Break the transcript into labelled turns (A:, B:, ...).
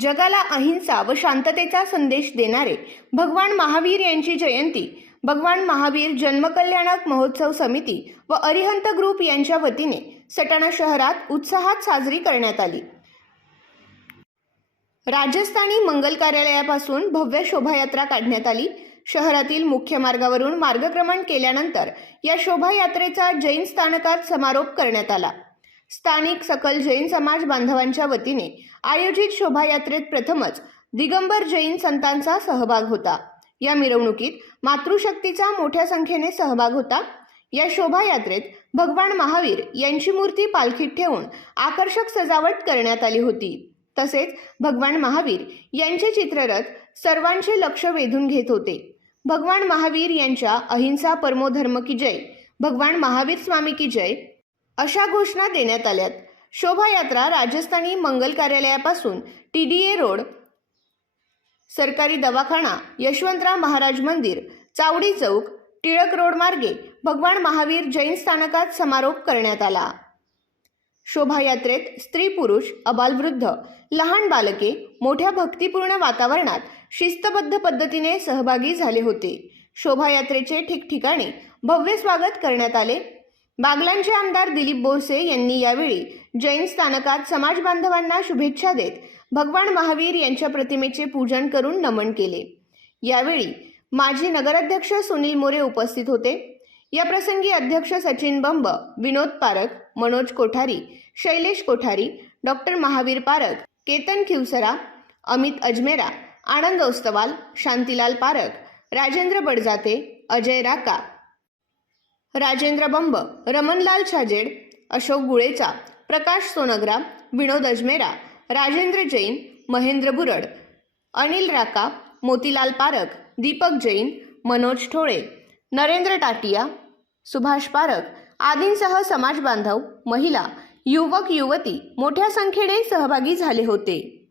A: जगाला अहिंसा व शांततेचा संदेश देणारे भगवान महावीर यांची जयंती भगवान महावीर जन्मकल्याणक महोत्सव समिती व अरिहंत ग्रुप यांच्या वतीने सटाणा शहरात उत्साहात साजरी करण्यात आली. राजस्थानी मंगल कार्यालयापासून भव्य शोभायात्रा काढण्यात आली. शहरातील मुख्य मार्गावरून मार्गक्रमण केल्यानंतर या शोभायात्रेचा जैन स्थानकात समारोप करण्यात आला. स्थानिक सकल जैन समाज बांधवांच्या वतीने आयोजित शोभायात्रेत प्रथमच दिगंबर जैन संतांचा सहभाग होता. या मिरवणुकीत मातृशक्तीचा मोठ्या संख्येने सहभाग होता. या शोभायात्रेत भगवान महावीर यांची मूर्ती पालखीत ठेवून आकर्षक सजावट करण्यात आली होती. तसेच भगवान महावीर यांचे चित्ररथ सर्वांचे लक्ष वेधून घेत होते. भगवान महावीर यांच्या अहिंसा परमोधर्म की जय भगवान महावीर स्वामी की जय अशा घोषणा देण्यात आल्यात. शोभायात्रा राजस्थानी मंगल कार्यालयापासून टी डी ए रोड सरकारी दवाखाना यशवंतराव महाराज मंदिर चावडी चौक टिळक रोड मार्गे भगवान महावीर जैन स्थानकात समारोप करण्यात आला. शोभायात्रेत स्त्री पुरुष अबालवृद्ध लहान बालके मोठ्या भक्तिपूर्ण वातावरणात शिस्तबद्ध पद्धतीने सहभागी झाले होते. शोभायात्रेचे ठिकठिकाणी भव्य स्वागत करण्यात आले. बागलांचे आमदार दिलीप बोरसे यांनी यावेळी जैन स्थानकात समाज बांधवांना शुभेच्छा देत भगवान महावीर यांच्या प्रतिमेचे पूजन करून नमन केले. यावेळी माजी नगराध्यक्ष सुनील मोरे उपस्थित होते. या प्रसंगी अध्यक्ष सचिन बंब विनोद पारख मनोज कोठारी शैलेश कोठारी डॉक्टर महावीर पारख केतन खिवसरा अमित अजमेरा आनंद ओस्तवाल शांतीलाल पारख राजेंद्र बडजाते अजय राका राजेंद्र बंब रमणलाल छाजेड अशोक गुळेचा प्रकाश सोनग्रा विनोद अजमेरा राजेंद्र जैन महेंद्र बुरड अनिल राका मोतीलाल पारख दीपक जैन मनोज ठोळे नरेंद्र टाटिया सुभाष पारख आदींसह समाज बांधव महिला युवक युवती मोठ्या संख्येने सहभागी झाले होते.